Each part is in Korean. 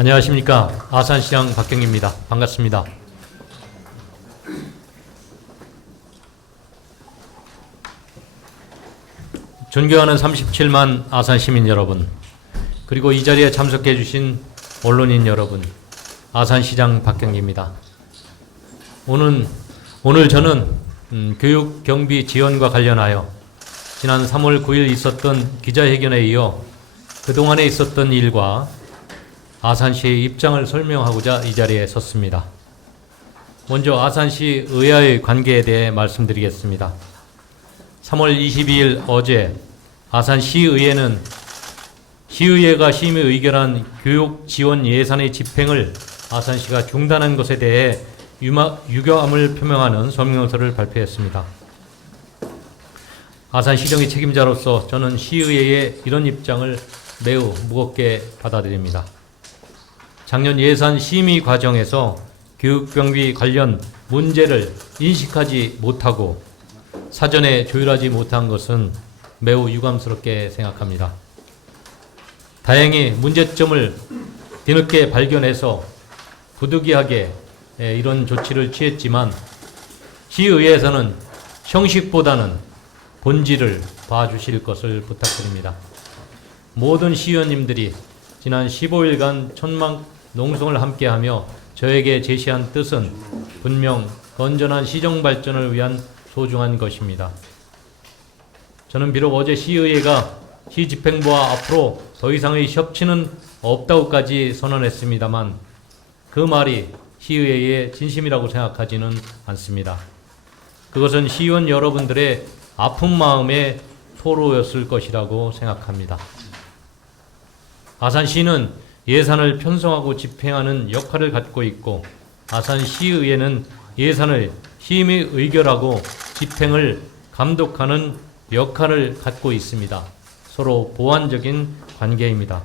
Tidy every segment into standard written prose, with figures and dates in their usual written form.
안녕하십니까. 아산시장 박경입니다. 반갑습니다. 존경하는 37만 아산 시민 여러분, 그리고 이 자리에 참석해 주신 언론인 여러분, 아산시장 박경입니다. 오늘 저는 교육 경비 지원과 관련하여 지난 3월 9일 있었던 기자회견에 이어 그동안에 있었던 일과 아산시의 입장을 설명하고자 이 자리에 섰습니다. 먼저 아산시 의회의 관계에 대해 말씀드리겠습니다. 3월 22일 어제 아산시의회는 시의회가 심의 의결한 교육 지원 예산의 집행을 아산시가 중단한 것에 대해 유감을 표명하는 성명서를 발표했습니다. 아산시정의 책임자로서 저는 시의회의 이런 입장을 매우 무겁게 받아들입니다. 작년 예산 심의 과정에서 교육경비 관련 문제를 인식하지 못하고 사전에 조율하지 못한 것은 매우 유감스럽게 생각합니다. 다행히 문제점을 뒤늦게 발견해서 부득이하게 이런 조치를 취했지만 시의회에서는 형식보다는 본질을 봐주실 것을 부탁드립니다. 모든 시의원님들이 지난 15일간 천막 농성을 함께하며 저에게 제시한 뜻은 분명 건전한 시정 발전을 위한 소중한 것입니다. 저는 비록 어제 시의회가 시집행부와 앞으로 더 이상의 협치는 없다고까지 선언했습니다만 그 말이 시의회의 진심이라고 생각하지는 않습니다. 그것은 시의원 여러분들의 아픈 마음의 토로였을 것이라고 생각합니다. 아산시는 예산을 편성하고 집행하는 역할을 갖고 있고 아산시의회는 예산을 심의 의결하고 집행을 감독하는 역할을 갖고 있습니다. 서로 보완적인 관계입니다.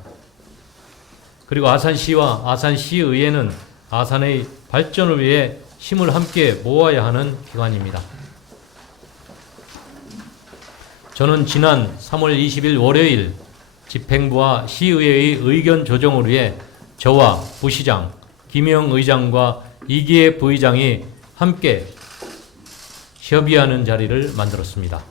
그리고 아산시와 아산시의회는 아산의 발전을 위해 힘을 함께 모아야 하는 기관입니다. 저는 지난 3월 20일 월요일 집행부와 시의회의 의견 조정을 위해 저와 부시장, 김영 의장과 이기혜 부의장이 함께 협의하는 자리를 만들었습니다.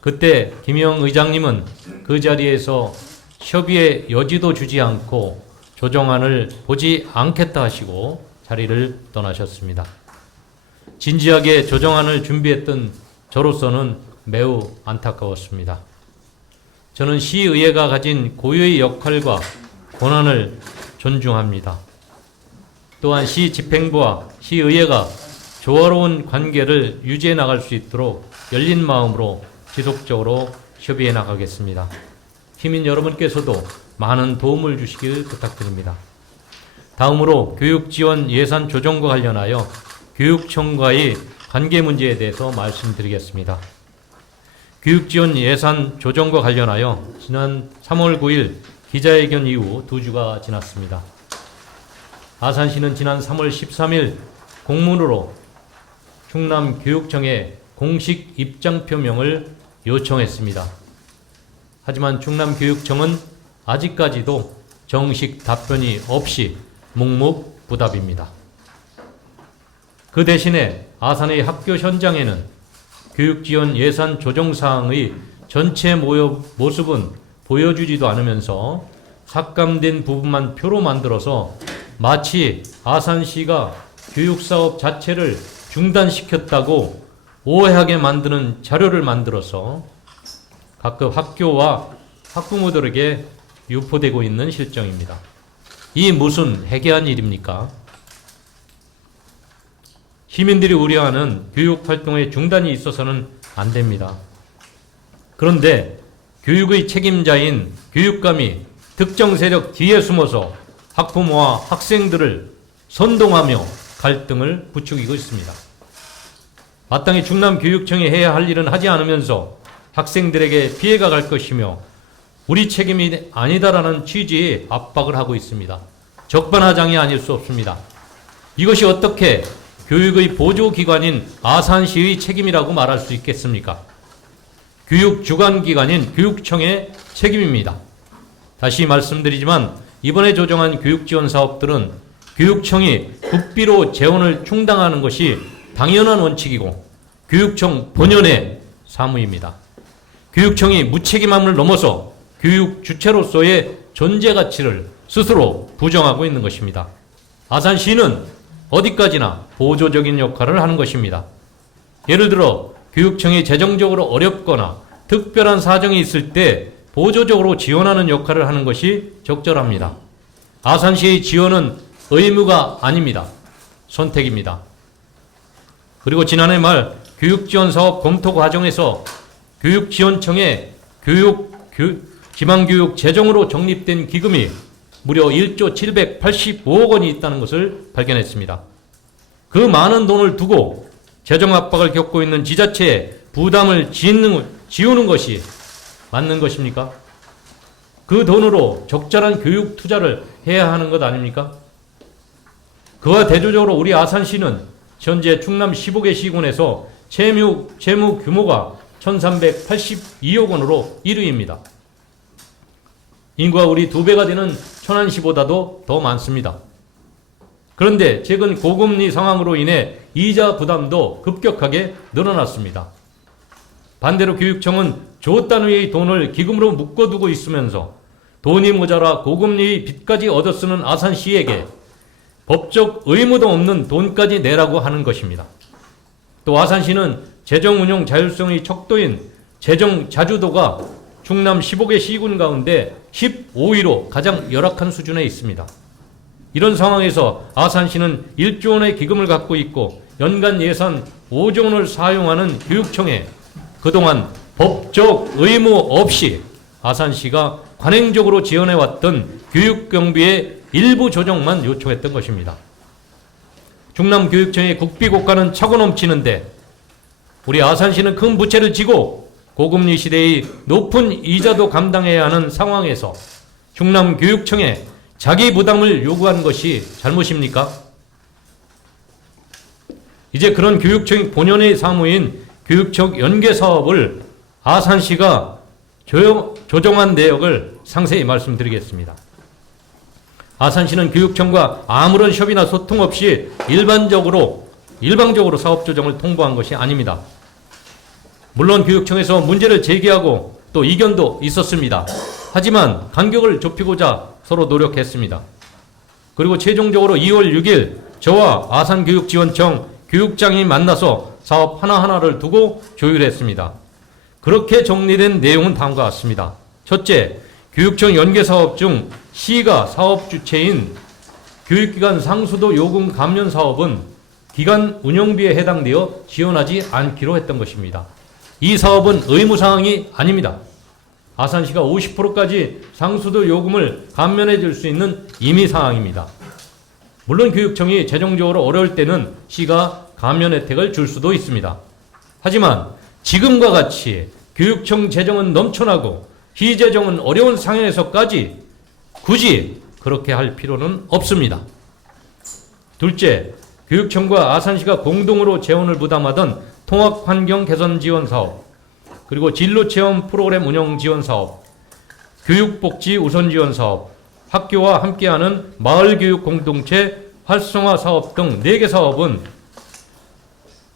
그때 김영 의장님은 그 자리에서 협의의 여지도 주지 않고 조정안을 보지 않겠다 하시고 자리를 떠나셨습니다. 진지하게 조정안을 준비했던 저로서는 매우 안타까웠습니다. 저는 시의회가 가진 고유의 역할과 권한을 존중합니다. 또한 시 집행부와 시의회가 조화로운 관계를 유지해 나갈 수 있도록 열린 마음으로 지속적으로 협의해 나가겠습니다. 시민 여러분께서도 많은 도움을 주시길 부탁드립니다. 다음으로 교육지원 예산 조정과 관련하여 교육청과의 관계 문제에 대해서 말씀드리겠습니다. 교육지원 예산 조정과 관련하여 지난 3월 9일 기자회견 이후 2주가 지났습니다. 아산시는 지난 3월 13일 공문으로 충남교육청에 공식 입장 표명을 요청했습니다. 하지만 충남교육청은 아직까지도 정식 답변이 없이 묵묵부답입니다. 그 대신에 아산의 학교 현장에는 교육지원 예산 조정 사항의 전체 모습은 보여주지도 않으면서 삭감된 부분만 표로 만들어서 마치 아산시가 교육사업 자체를 중단시켰다고 오해하게 만드는 자료를 만들어서 각급 학교와 학부모들에게 유포되고 있는 실정입니다. 이 무슨 해괴한 일입니까? 시민들이 우려하는 교육활동의 중단이 있어서는 안 됩니다. 그런데 교육의 책임자인 교육감이 특정 세력 뒤에 숨어서 학부모와 학생들을 선동하며 갈등을 부추기고 있습니다. 마땅히 충남교육청이 해야 할 일은 하지 않으면서 학생들에게 피해가 갈 것이며 우리 책임이 아니다라는 취지의 압박을 하고 있습니다. 적반하장이 아닐 수 없습니다. 이것이 어떻게 교육의 보조기관인 아산시의 책임이라고 말할 수 있겠습니까? 교육주관기관인 교육청의 책임입니다. 다시 말씀드리지만 이번에 조정한 교육지원 사업들은 교육청이 국비로 재원을 충당하는 것이 당연한 원칙이고 교육청 본연의 사무입니다. 교육청이 무책임함을 넘어서 교육 주체로서의 존재 가치를 스스로 부정하고 있는 것입니다. 아산시는 어디까지나 보조적인 역할을 하는 것입니다. 예를 들어 교육청이 재정적으로 어렵거나 특별한 사정이 있을 때 보조적으로 지원하는 역할을 하는 것이 적절합니다. 아산시의 지원은 의무가 아닙니다. 선택입니다. 그리고 지난해 말 교육지원사업 검토 과정에서 교육지원청에 지방교육 재정으로 적립된 기금이 무려 1조 785억 원이 있다는 것을 발견했습니다. 그 많은 돈을 두고 재정 압박을 겪고 있는 지자체에 부담을 지우는 것이 맞는 것입니까? 그 돈으로 적절한 교육 투자를 해야 하는 것 아닙니까? 그와 대조적으로 우리 아산시는 현재 충남 15개 시군에서 채무 규모가 1382억 원으로 1위입니다. 인구가 우리 2배가 되는 천안시보다도 더 많습니다. 그런데 최근 고금리 상황으로 인해 이자 부담도 급격하게 늘어났습니다. 반대로 교육청은 조 단위의 돈을 기금으로 묶어두고 있으면서 돈이 모자라 고금리의 빚까지 얻어쓰는 아산시에게 법적 의무도 없는 돈까지 내라고 하는 것입니다. 또 아산시는 재정 운용 자율성의 척도인 재정 자주도가 충남 15개 시군 가운데 15위로 가장 열악한 수준에 있습니다. 이런 상황에서 아산시는 1조 원의 기금을 갖고 있고 연간 예산 5조 원을 사용하는 교육청에 그동안 법적 의무 없이 아산시가 관행적으로 지원해왔던 교육경비의 일부 조정만 요청했던 것입니다. 충남교육청의 국비고가는 차고 넘치는데 우리 아산시는 큰 부채를 지고 고금리 시대의 높은 이자도 감당해야 하는 상황에서 충남교육청에 자기 부담을 요구한 것이 잘못입니까? 이제 그런 교육청의 본연의 사무인 교육청 연계 사업을 아산시가 조정한 내역을 상세히 말씀드리겠습니다. 아산시는 교육청과 아무런 협의나 소통 없이 일방적으로 사업 조정을 통보한 것이 아닙니다. 물론 교육청에서 문제를 제기하고 또 이견도 있었습니다. 하지만 간격을 좁히고자 서로 노력했습니다. 그리고 최종적으로 2월 6일 저와 아산교육지원청 교육장이 만나서 사업 하나하나를 두고 조율했습니다. 그렇게 정리된 내용은 다음과 같습니다. 첫째, 교육청 연계사업 중 시가 사업 주체인 교육기관 상수도 요금 감면 사업은 기관 운영비에 해당되어 지원하지 않기로 했던 것입니다. 이 사업은 의무사항이 아닙니다. 아산시가 50%까지 상수도 요금을 감면해 줄 수 있는 임의사항입니다. 물론 교육청이 재정적으로 어려울 때는 시가 감면 혜택을 줄 수도 있습니다. 하지만 지금과 같이 교육청 재정은 넘쳐나고 시재정은 어려운 상황에서까지 굳이 그렇게 할 필요는 없습니다. 둘째, 교육청과 아산시가 공동으로 재원을 부담하던 통학환경 개선 지원 사업, 그리고 진로체험 프로그램 운영 지원 사업, 교육복지 우선 지원 사업, 학교와 함께하는 마을교육 공동체 활성화 사업 등 4개 사업은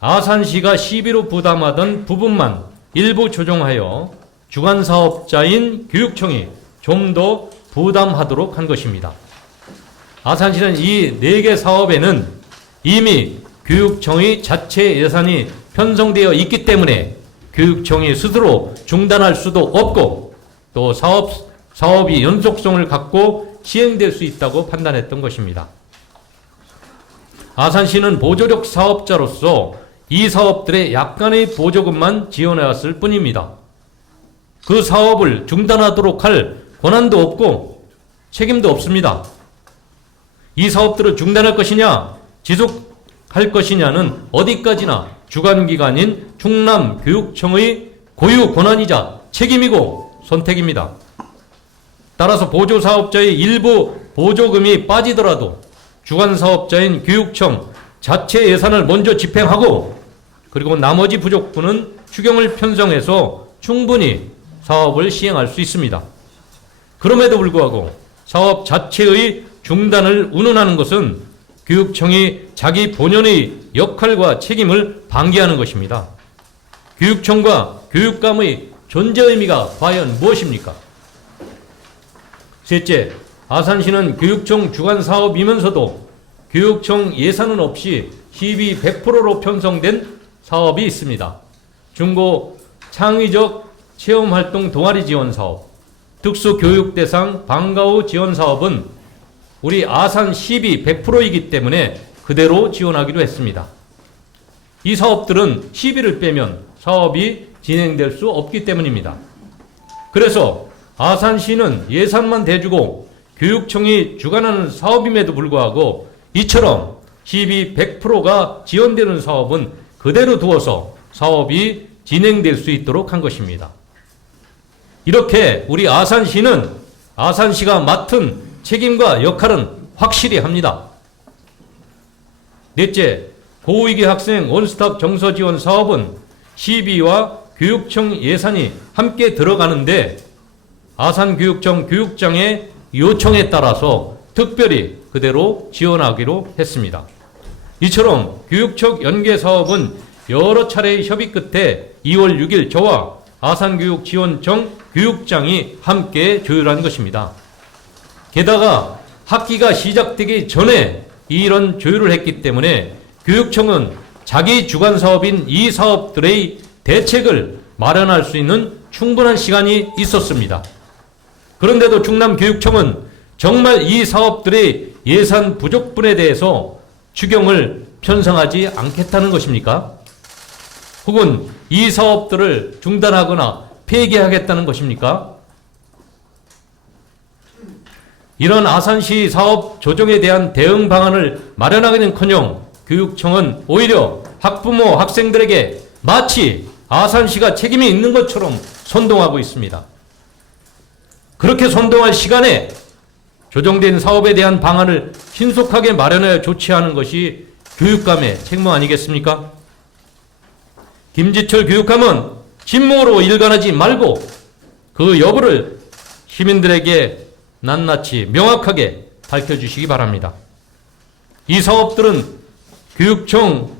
아산시가 시비로 부담하던 부분만 일부 조정하여 주관사업자인 교육청이 좀 더 부담하도록 한 것입니다. 아산시는 이 4개 사업에는 이미 교육청의 자체 예산이 편성되어 있기 때문에 교육청이 스스로 중단할 수도 없고 또 사업이 연속성을 갖고 시행될 수 있다고 판단했던 것입니다. 아산시는 보조적 사업자로서 이 사업들의 약간의 보조금만 지원해왔을 뿐입니다. 그 사업을 중단하도록 할 권한도 없고 책임도 없습니다. 이 사업들을 중단할 것이냐 지속할 것이냐는 어디까지나 주관기관인 충남교육청의 고유 권한이자 책임이고 선택입니다. 따라서 보조사업자의 일부 보조금이 빠지더라도 주관사업자인 교육청 자체 예산을 먼저 집행하고 그리고 나머지 부족분은 추경을 편성해서 충분히 사업을 시행할 수 있습니다. 그럼에도 불구하고 사업 자체의 중단을 운운하는 것은 교육청이 자기 본연의 역할과 책임을 방기하는 것입니다. 교육청과 교육감의 존재 의미가 과연 무엇입니까? 셋째, 아산시는 교육청 주관 사업이면서도 교육청 예산은 없이 시비 100%로 편성된 사업이 있습니다. 중고 창의적 체험활동 동아리 지원 사업, 특수교육대상 방과후 지원 사업은 우리 아산 시비 100%이기 때문에 그대로 지원하기로 했습니다. 이 사업들은 시비를 빼면 사업이 진행될 수 없기 때문입니다. 그래서 아산시는 예산만 대주고 교육청이 주관하는 사업임에도 불구하고 이처럼 시비 100%가 지원되는 사업은 그대로 두어서 사업이 진행될 수 있도록 한 것입니다. 이렇게 우리 아산시는 아산시가 맡은 책임과 역할은 확실히 합니다. 넷째, 고위기 학생 원스톱 정서 지원 사업은 시비와 교육청 예산이 함께 들어가는데 아산교육청 교육장의 요청에 따라서 특별히 그대로 지원하기로 했습니다. 이처럼 교육청 연계 사업은 여러 차례의 협의 끝에 2월 6일 저와 아산교육지원청 교육장이 함께 조율한 것입니다. 게다가 학기가 시작되기 전에 이런 조율을 했기 때문에 교육청은 자기 주관 사업인 이 사업들의 대책을 마련할 수 있는 충분한 시간이 있었습니다. 그런데도 충남교육청은 정말 이 사업들의 예산 부족분에 대해서 추경을 편성하지 않겠다는 것입니까? 혹은 이 사업들을 중단하거나 폐기하겠다는 것입니까? 이런 아산시 사업 조정에 대한 대응 방안을 마련하기는커녕 교육청은 오히려 학부모, 학생들에게 마치 아산시가 책임이 있는 것처럼 선동하고 있습니다. 그렇게 선동할 시간에 조정된 사업에 대한 방안을 신속하게 마련하여 조치하는 것이 교육감의 책무 아니겠습니까? 김지철 교육감은 침묵으로 일관하지 말고 그 여부를 시민들에게 낱낱이 명확하게 밝혀주시기 바랍니다. 이 사업들은 교육청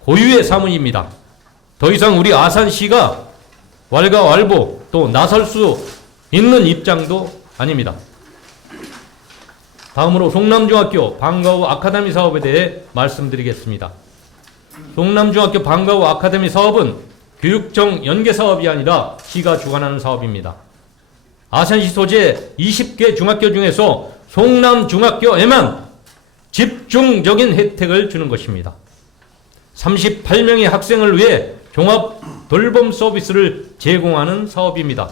고유의 사무입니다. 더 이상 우리 아산시가 왈가왈부 또 나설 수 있는 입장도 아닙니다. 다음으로 송남중학교 방과후 아카데미 사업에 대해 말씀드리겠습니다. 송남중학교 방과후 아카데미 사업은 교육청 연계 사업이 아니라 시가 주관하는 사업입니다. 아산시 소재 20개 중학교 중에서 송남중학교에만 집중적인 혜택을 주는 것입니다. 38명의 학생을 위해 종합 돌봄 서비스를 제공하는 사업입니다.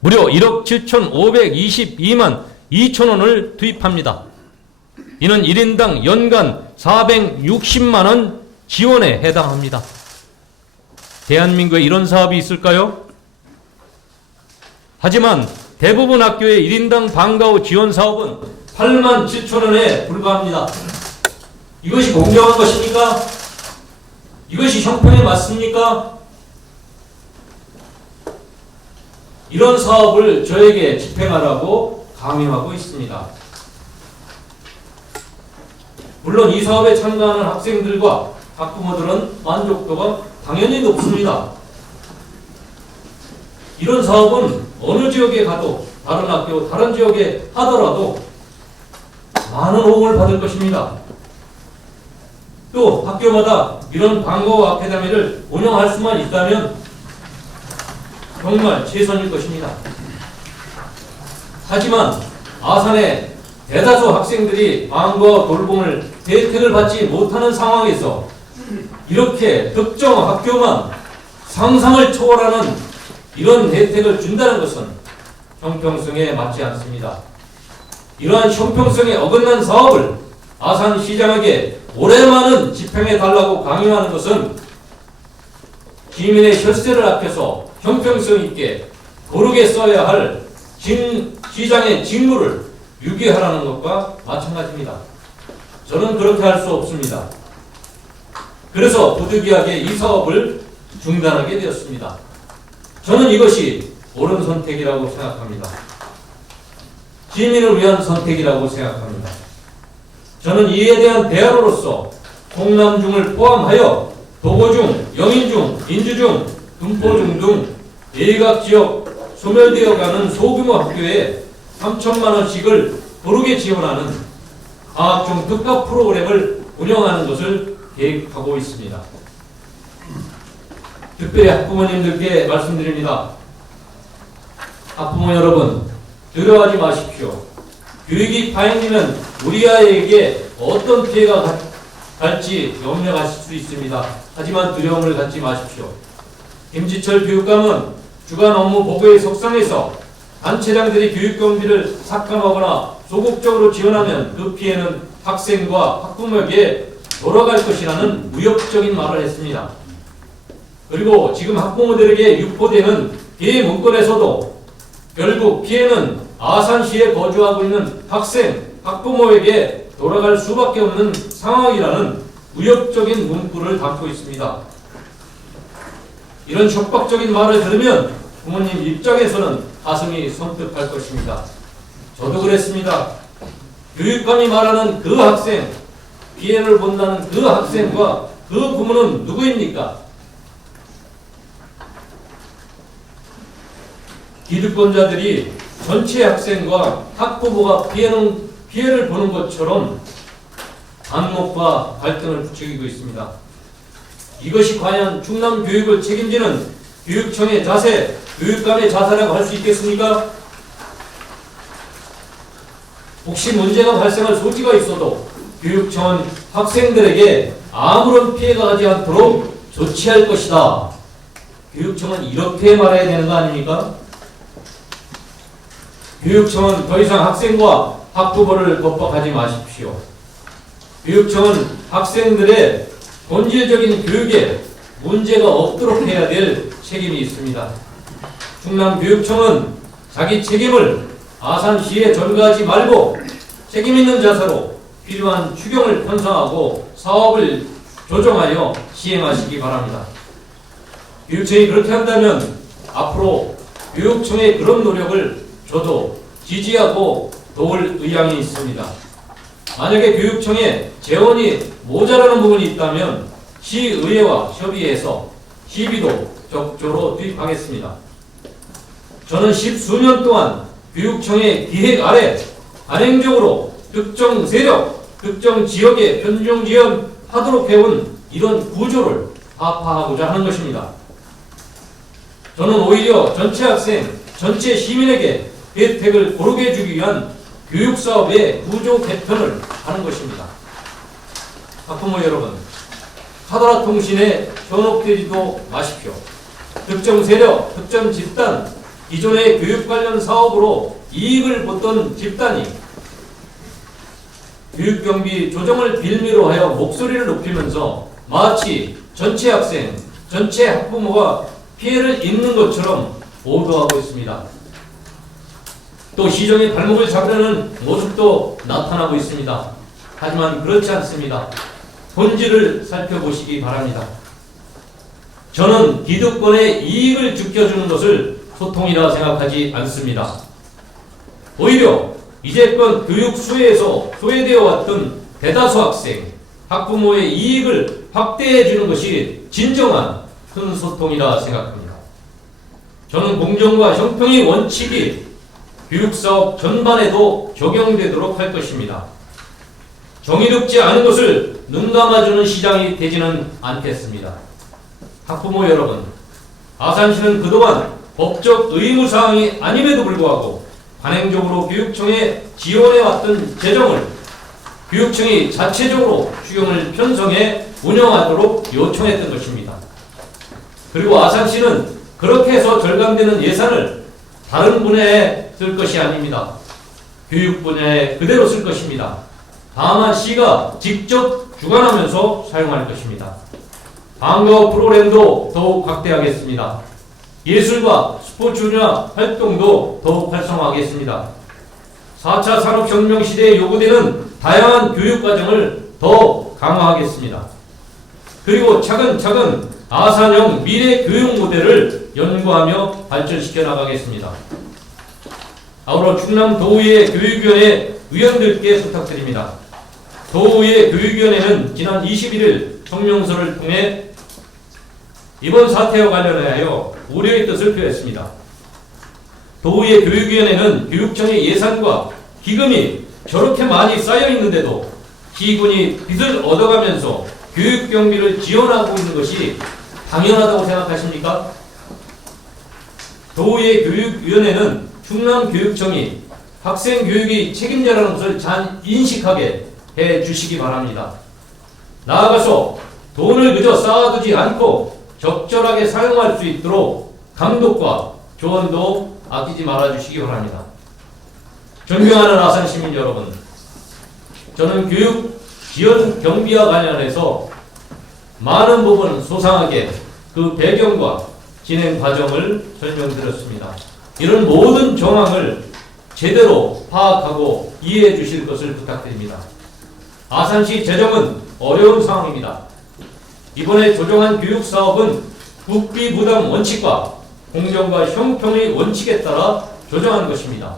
무려 1억 7,522만 2천 원을 투입합니다. 이는 1인당 연간 460만 원 지원에 해당합니다. 대한민국에 이런 사업이 있을까요? 하지만 대부분 학교의 1인당 방과후 지원 사업은 8만 7천 원에 불과합니다. 이것이 공정한 것입니까? 이것이 형평에 맞습니까? 이런 사업을 저에게 집행하라고 강요하고 있습니다. 물론 이 사업에 참가하는 학생들과 학부모들은 만족도가 당연히 높습니다. 이런 사업은 어느 지역에 가도 다른 학교, 다른 지역에 하더라도 많은 호응을 받을 것입니다. 또 학교마다 이런 방과후 아카데미를 운영할 수만 있다면 정말 최선일 것입니다. 하지만 아산의 대다수 학생들이 방과후 돌봄을 혜택을 받지 못하는 상황에서 이렇게 특정 학교만 상상을 초월하는 이런 혜택을 준다는 것은 형평성에 맞지 않습니다. 이러한 형평성에 어긋난 사업을 아산시장에게 올해만은 집행해달라고 강요하는 것은 시민의 혈세를 아껴서 형평성 있게 고르게 써야 할 시장의 직무를 유기하라는 것과 마찬가지입니다. 저는 그렇게 할 수 없습니다. 그래서 부득이하게 이 사업을 중단하게 되었습니다. 저는 이것이 옳은 선택이라고 생각합니다. 시민을 위한 선택이라고 생각합니다. 저는 이에 대한 대안으로서 송남중을 포함하여 도고중, 영인중, 인주중, 금포중 등 예각 지역 소멸되어가는 소규모 학교에 3천만 원씩을 고르게 지원하는 과학중 특화 프로그램을 운영하는 것을 계획하고 있습니다. 특별히 학부모님들께 말씀드립니다. 학부모 여러분, 두려워하지 마십시오. 교육이 파행되면 우리 아이에게 어떤 피해가 갈지 염려하실 수 있습니다. 하지만 두려움을 갖지 마십시오. 김지철 교육감은 주간 업무 보고에 속상해서 단체장들이 교육 경비를 삭감하거나 소극적으로 지원하면 그 피해는 학생과 학부모에게 돌아갈 것이라는 위협적인 말을 했습니다. 그리고 지금 학부모들에게 유포되는 피해 문건에서도 결국 피해는 아산시에 거주하고 있는 학생, 학부모에게 돌아갈 수밖에 없는 상황이라는 위협적인 문구를 담고 있습니다. 이런 협박적인 말을 들으면 부모님 입장에서는 가슴이 섬뜩할 것입니다. 저도 그랬습니다. 교육감이 말하는 그 학생, 피해를 본다는 그 학생과 그 부모는 누구입니까? 기득권자들이 전체 학생과 학부모가 피해를 보는 것처럼 반목과 갈등을 부추기고 있습니다. 이것이 과연 충남 교육을 책임지는 교육청의 자세, 교육감의 자세라고 할 수 있겠습니까? 혹시 문제가 발생할 소지가 있어도 교육청은 학생들에게 아무런 피해가 가지 않도록 조치할 것이다. 교육청은 이렇게 말해야 되는 거 아닙니까? 교육청은 더 이상 학생과 학부모를 겁박하지 마십시오. 교육청은 학생들의 본질적인 교육에 문제가 없도록 해야 될 책임이 있습니다. 충남교육청은 자기 책임을 아산시에 전가하지 말고 책임 있는 자세로 필요한 추경을 편성하고 사업을 조정하여 시행하시기 바랍니다. 교육청이 그렇게 한다면 앞으로 교육청의 그런 노력을 저도 지지하고 도울 의향이 있습니다. 만약에 교육청에 재원이 모자라는 부분이 있다면 시의회와 협의해서 시비도 적극적으로 투입하겠습니다. 저는 10수년 동안 교육청의 기획 아래 단행적으로 특정 세력, 특정 지역에 편중 지원하도록 해온 이런 구조를 타파하고자 하는 것입니다. 저는 오히려 전체 학생, 전체 시민에게 혜택을 고르게 주기 위한 교육사업의 구조 개편을 하는 것입니다. 학부모 여러분, 카더라 통신에 현혹되지도 마십시오. 특정 세력, 특정 집단, 기존의 교육 관련 사업으로 이익을 보던 집단이 교육경비 조정을 빌미로 하여 목소리를 높이면서 마치 전체 학생, 전체 학부모가 피해를 입는 것처럼 보도하고 있습니다. 또 시정의 발목을 잡으려는 모습도 나타나고 있습니다. 하지만 그렇지 않습니다. 본질을 살펴보시기 바랍니다. 저는 기득권의 이익을 지켜주는 것을 소통이라 생각하지 않습니다. 오히려 이제껏 교육 수혜에서 소외되어 왔던 대다수 학생, 학부모의 이익을 확대해 주는 것이 진정한 큰 소통이라 생각합니다. 저는 공정과 형평의 원칙이 교육사업 전반에도 적용되도록 할 것입니다. 정의롭지 않은 것을 눈감아주는 시장이 되지는 않겠습니다. 학부모 여러분, 아산시는 그동안 법적 의무사항이 아님에도 불구하고 관행적으로 교육청에 지원해왔던 재정을 교육청이 자체적으로 추경을 편성해 운영하도록 요청했던 것입니다. 그리고 아산시는 그렇게 해서 절감되는 예산을 다른 분야에 쓸 것이 아닙니다. 교육 분야에 그대로 쓸 것입니다. 다만 시가 직접 주관하면서 사용할 것입니다. 방과후 프로그램도 더욱 확대하겠습니다. 예술과 스포츠 분야 활동도 더욱 활성화하겠습니다. 4차 산업혁명 시대에 요구되는 다양한 교육과정을 더 강화하겠습니다. 그리고 차근차근 아산형 미래 교육 모델을 연구하며 발전시켜 나가겠습니다. 아울러 충남 도의회 교육위원회 위원들께 부탁드립니다. 도의회 교육위원회는 지난 21일 성명서를 통해 이번 사태와 관련하여 우려의 뜻을 표했습니다. 도의회 교육위원회는 교육청의 예산과 기금이 저렇게 많이 쌓여 있는데도 기군이 빚을 얻어가면서 교육 경비를 지원하고 있는 것이 당연하다고 생각하십니까? 도의회 교육위원회는 충남교육청이 학생 교육의 책임자라는 것을 잘 인식하게 해 주시기 바랍니다. 나아가서 돈을 그저 쌓아두지 않고 적절하게 사용할 수 있도록 감독과 조언도 아끼지 말아 주시기 바랍니다. 존경하는 아산 시민 여러분, 저는 교육 지원 경비와 관련해서 많은 부분 소상하게 그 배경과 진행 과정을 설명드렸습니다. 이런 모든 정황을 제대로 파악하고 이해해 주실 것을 부탁드립니다. 아산시 재정은 어려운 상황입니다. 이번에 조정한 교육사업은 국비 부담 원칙과 공정과 형평의 원칙에 따라 조정한 것입니다.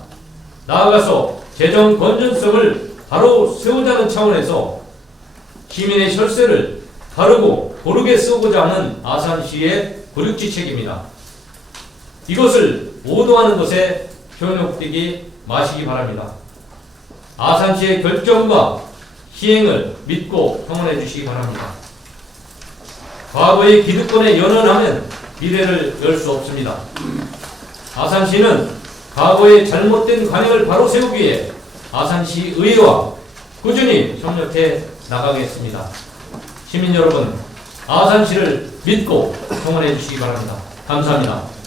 나아가서 재정 건전성을 바로 세우자는 차원에서 시민의 혈세를 바르고 고르게 쓰고자 하는 아산시의 고육지책입니다. 이것을 오도하는 것에 현혹되지 마시기 바랍니다. 아산시의 결정과 시행을 믿고 평온해 주시기 바랍니다. 과거의 기득권에 연연하면 미래를 열 수 없습니다. 아산시는 과거의 잘못된 관행을 바로 세우기 위해 아산시 의회와 꾸준히 협력해 나가겠습니다. 시민 여러분, 아산시를 믿고 평온해 주시기 바랍니다. 감사합니다.